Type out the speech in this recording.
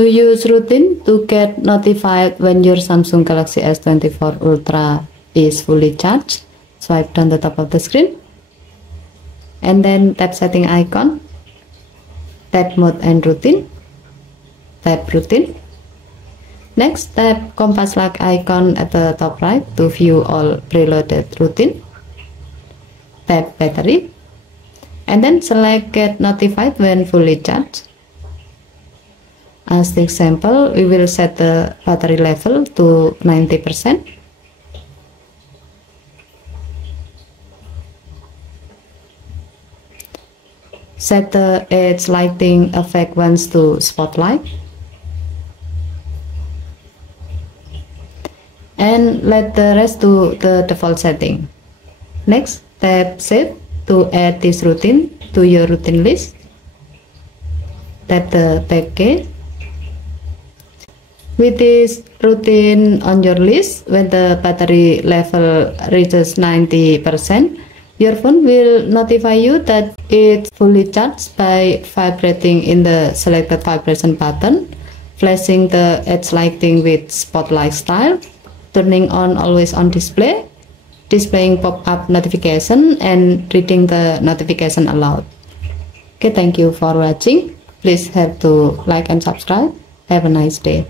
To use routine to get notified when your Samsung Galaxy S24 Ultra is fully charged, swipe down the top of the screen and then tap setting icon, tap mode and routine, tap routine. Next, tap compass like icon at the top right to view all preloaded routine. Tap battery and then select get notified when fully charged. As the example, we will set the battery level to 90%. Set the edge lighting effect once to spotlight. And let the rest to the default setting. Next, tap save to add this routine to your routine list. Tap the back key. With this routine on your list, when the battery level reaches 90%, your phone will notify you that it's fully charged by vibrating in the selected vibration button, flashing the edge lighting with spotlight style, turning on always on display, displaying pop-up notification, and reading the notification aloud. Okay, thank you for watching. Please have to like and subscribe. Have a nice day.